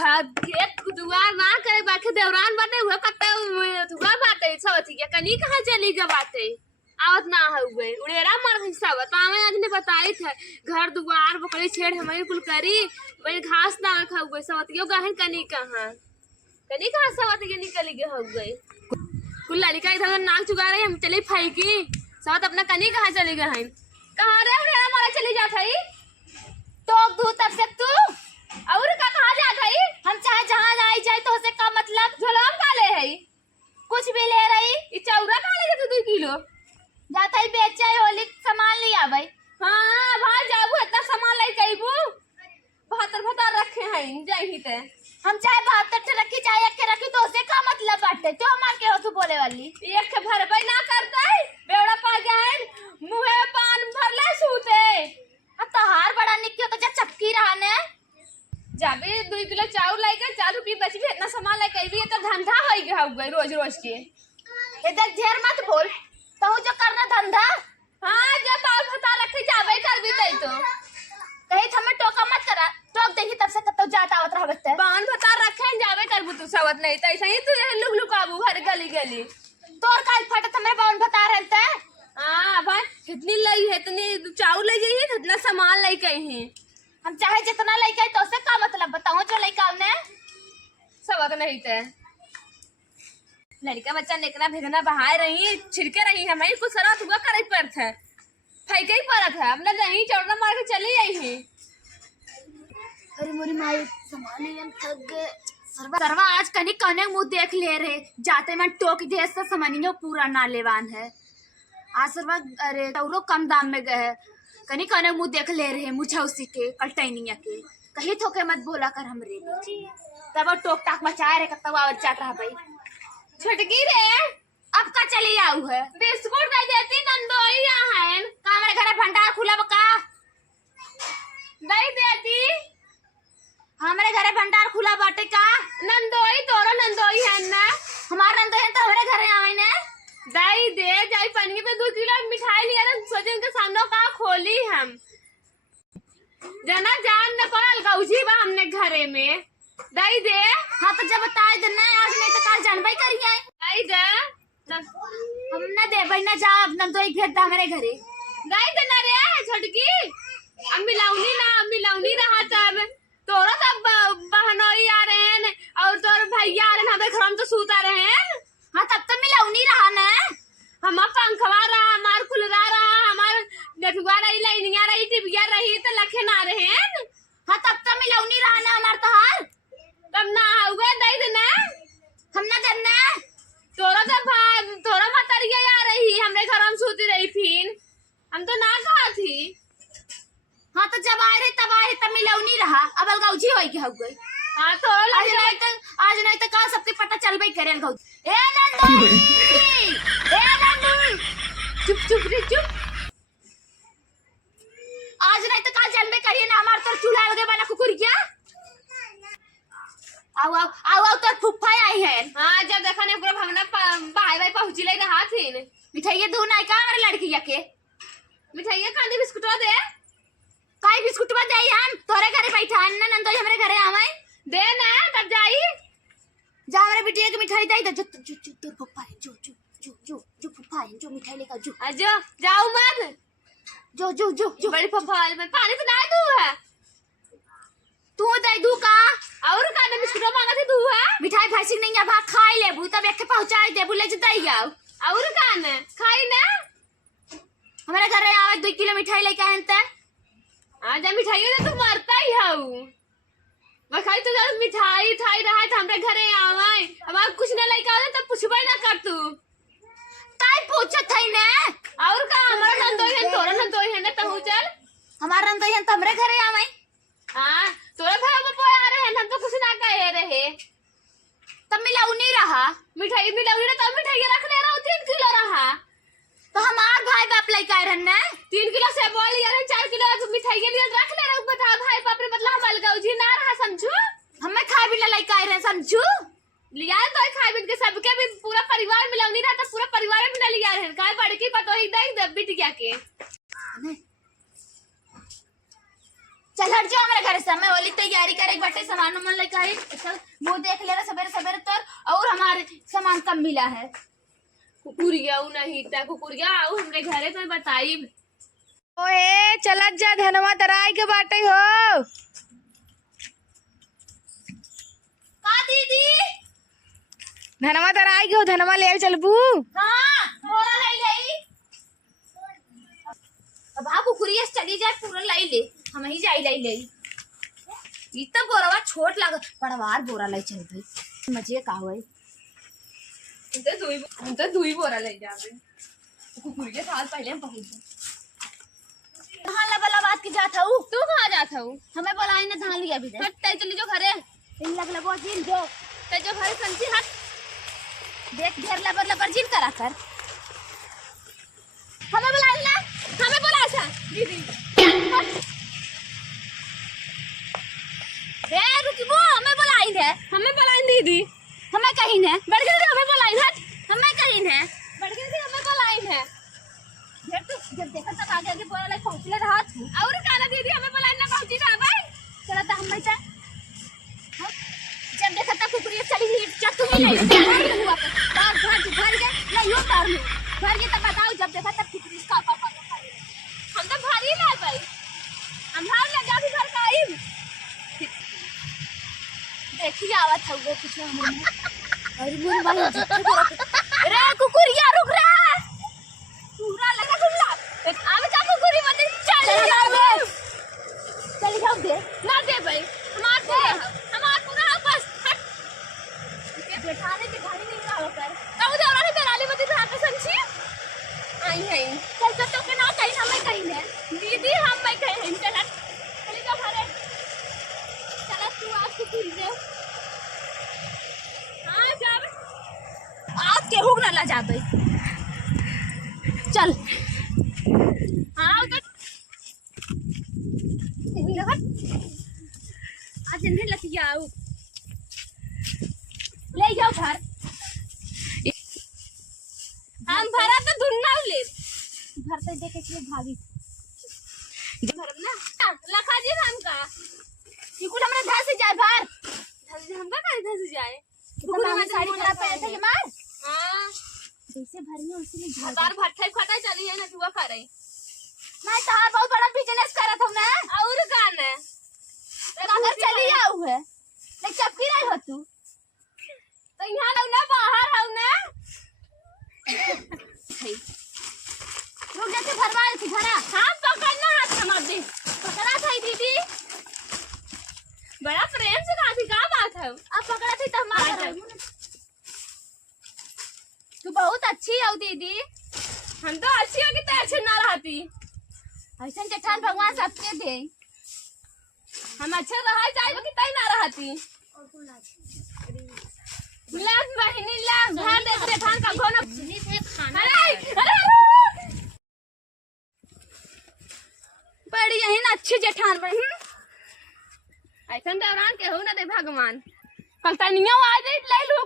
घर खेत दुआर ना करे बाके देवरान बाटे हुआ कते थुआ बाटे सवती के कनी कहां चली गए बाटे आवत ना हुए उड़ेरा मर गई सब तावे आज ने बताई थे घर दुआर बकरी छेड़ हमारी कुल करी भाई घास ना खा हुए सवतियो गहन कनी कहां सवती के निकली गए हो गए कुल लड़का इधर नाक चुगा रही हम चली फाइकी सवत अपना कनी कहां चली गए हैं कहां रे उड़ेरा मारा चली जात है तो तू तब से तू और का कहां जात है हम चाहे जहाँ जाए जाए तो उसे का मतलब झोलाम का ले है कुछ भी ले रही ई चौरा का ले तू 2 किलो जाता ही बेचे होली सामान लिया भाई। हाँ भाई जाबू इतना सामान ले कईबू 72 रखे हैं जाई ते हम चाहे 72 रखी चाहे एक के रखी तो उसे का मतलब बाटे तो हमार के हो तू बोले वाली एक के भरबई ना करते बेवड़ा पा गए मुंहे पान भरले सूते अब तो हार बड़ा निक्की तो जा चपकी रहा ने जाबे 2 किलो चाउर लाइके 4 रुपये बचबे इतना सामान ले कईबी तो धंधा होई गए रोज रोज के इधर ढेर मत बोल तो जो करना धंधा हाँ जब बाल फता रखे जाबे करबी तई तो कहीं हमें टोका मत करा टोक देखी तब से कतो जाता आवत रह बच्चे बाल फता रखे जाबे करबू तू सवत नहीं तई सही तू लुक लुकाबू हर गली गली तोर काल फटत हमें बाउन बता रहते हां भाई कितनी लई है इतनी चाउर ले गई है इतना सामान ले के ही हम चाहे जितना लेके तो उसे का मतलब बताओ जो लेके आवने सवत नहीं ते लड़का बच्चा नेकना भेजना बहाए रही छिड़के रही है मैं कुछ सरा तुगा करे पर थे फेंके ही पड़ा था हमने नहीं चौड़ा मार के चली आई है अरे मोरी माई सामान ले थक गए सरवा आज कनी कने मुंह देख ले रहे जाते मैं टोक दे से सामानियो पूरा ना लेवान है आज सरवा अरे टौरो कम दाम में गए कनी कने मुंह देख ले रहे मुझे उसी के कलटैनिया के कहीं थोके मत बोला कर हमरे तब टोक टाक मचाए रे कतवा और चाट रहा भाई छटकी रे अब का चली आऊ है बिस्कुट दे देती नंदोई यहाँ है का हमारे घर भंडार खुला बका दही देती हमारे घर भंडार खुला बाटे का नंदोई तोरो नंदोई है ना हमारा नंदोई है तो हमारे घर आवे ने दही दे जाई पन्नी पे 2 किलो मिठाई लिया ना सोचे उनके सामने का खोली हम जना जान न पड़ल गौजी बा हमने घरे में दही दे हाँ तो जब बताए देना आज नहीं तो कल जानबई करिए दही दे हम न दे भाई न जा नंदोई भेज दा हमारे घरे दही दे ना रे छटकी अम्मी लाउनी रहा तब तोरा तब बहनोई आ रहे हैं और तोर भैया आ रहे हैं हमारे घर में तो सूता रहे हैं हाँ तब तो मिलाऊनी रहा ना हमार पंखवा रहा हमार खुलरा रहा हमार नेटुआ रही लाइनिया रही टिबिया रही तो लखे ना रहे हैं हाँ तब तो मिलाऊनी रहा ना हमार तो हाल तब ना हुआ दही देना हम ना देना तोरा मतरिया आ रही हमरे घर में सूती रही फिर हम तो ना कहा थी हाँ तो जब आए रहे तब मिलाऊनी रहा अब अलगाउजी होई के हो गई हाँ तो आज नहीं तो कल सबके पता चलबे करे अलगाउजी ए नंदू चुप रे चुप आज नहीं तो कल चलबे करिए ना हमार तो चूल्हा लगे बना कुकुर क्या आओ तो फुफ्फा आई है हाँ जब देखा ने पूरा भगना भाई पहुंची ले रहा थी मिठाई दो ना का हमारे लड़की के मिठाई कांदी बिस्कुटवा दे काई बिस्कुटवा दे हम तोरे घरे बैठा है ना नंदो हमरे घरे आवे दे ना तब जाई जा हमारे बिटिया की मिठाई दे दे जो तोर पप्पा है जो फुफ्फा है जो मिठाई लेकर जो आजो जाओ मत जो बड़ी फुफ्फा वाली में पानी तो ना दू है तू दे दू का और का ने बिस्कुट मांगा थे तू है मिठाई भासी नहीं है भात खाई लेबू तब एक के पहुंचाई देबू ले जतई जाओ और का ने खाई ना हमारे घरे आवे 2 किलो मिठाई लेके आनते आज मिठाई तो तू मरता ही हऊ बखाई तो जब मिठाई थाई रहा है हमरे घरे आवे हमार कुछ ना लेके आवे तब पूछबे ना कर तू काई पूछत है ना और का हमारा नंदोई है तोरा नंदोई है ना तू चल हमारा नंदोई है हमरे घरे आवे हां तोरा भाई बाबू आ रहे हैं हम तो कुछ ना कहे रहे तब मिलाऊनी रहा मिठाई मिलाऊनी रहा तब मिठाई रख ले रहा 3 किलो रहा तो हमार भाई बाप लेके आए रहने 3 किलो से बोल यार 4 किलो मिठाई के लिए रख ले रहा बता भाई बाप रे मतलब हम अलगाउजी ना रहा समझू हमें खाए भी लेके आए रहे समझू लिया तो खाए बिन के सबके भी पूरा परिवार मिलाऊनी रहा तो पूरा परिवार में ना लिया रहे काय बड़की पतो ही दे बिटिया के चल हट जाओ हमारे घर से, मैं होली तैयारी करे बाटे, सामान वामान लेके आई, चल वो देख ले रहा सवेरे सवेरे तो, और हमारे सामान कम मिला है। कुकुरिया नहीं था, कुकुरिया आऊ हमरे घरे तो बताई। ओए चलत जा, धनवा तराई के बाटे हो। का दीदी? धनवा तराई के हो, धनवा ले चलबू। हाँ बोरा लाई ले। अब आप कुकुरिया से चली जाए, पूरा लाई ले, हम ही जाई लाई ले। ई तो बोरावा छोट लाग, पड़वार बोरा लाई चल भाई, मजे का होई। तो दुई बोरा ले जाबे, कुकुरिया साल पहले हम पहुंच गए। कहाँ लबला बात की जात हूँ? तू कहाँ जाता हूँ? हमें बोलाई ने धान लिया भी दे। हट तय चली जो घरे, इन लग लगो जिन जो तय जो घरे संची हट। देख ढेर लबर लबर जिन करा कर। हमें बोलाई ना, हमें बोला था दीदी। ए रुकी वो, हमें बोलाई है, हमें बुलाई दीदी, हमें कहीं ने बढ़ गई हमें बुलाई हट, हमें कहीं ने बढ़ गई हमें बुलाई है। ढेर तो जब देखा तब आगे आगे बोला लाई पहुंचले रहा थी। और काना दीदी हमें बुलाई ना पहुंची ना भाई। चला था हम बैठा, जब देखा तब कुकुरिया चली गई, चट तुम्हें ले हुआ तार घर गए नहीं हो तार में घर गए, तब बताओ जब देखा तब कुकुरिया का हम तो भारी ना भाई, हम भार लगा भी घर का आई। देखिए आवत है वो कुछ हमें। अरे मोरी माई झूठे बोरा, रे कुकुरिया रुक रे, पूरा लगा खुला। अब का कुकुरी मत चल जाओ दे ना दे भाई, हमार पूरा बस हट। जेठाने के घर ही नहीं रहा कर काऊ दे और बेराली मत रहा पे संची आई है। चल तो के ना कहीं हमें कहीं ने दीदी हम मैं कहे हैं चल चली जा घरे। चला तू आज कुकुरी दे। हां जब आज के हुक ना ला जाबे, चल हां तो आज नहीं लतिया आऊ ले जाओ घर। हम भरा तो दुन्ना ले घर से देखे के भागी घर ना लखा जी हम का कुकुर हमरा घर से जाए बाहर, हम का इधर से जाए कुकुर हमारी साड़ी खराब पे ऐसे मार। हां जैसे भर में उसी में घर हजार भट्ठे खटा चली है ना जुआ करे। मैं तो बहुत बड़ा बिजनेस करत हूं ना, और का ना अगर चली आऊ है लेकिन चपकी रही हो तू तो यहां लग ना बाहर आऊ ना। रुक जाके भरवा थी घरा। हां पकड़ना हाथ से मत दे, पकड़ा था दीदी, बड़ा प्रेम से कहा थी, का बात है? अब पकड़ा थी तब मार। तू बहुत अच्छी हो दीदी, हम तो अच्छी हो कि तो अच्छे ना रहती। ऐसा जेठान भगवान सबके दे। हम अच्छे रह जाए कि तई ना रहती। लाख बहिनी लाख घर दे जेठान का घोना अरे बड़ी यही ना अच्छी जेठान बहन। ऐसा दौरान के हो ना दे भगवान, कल तनियो आ जाए ले लू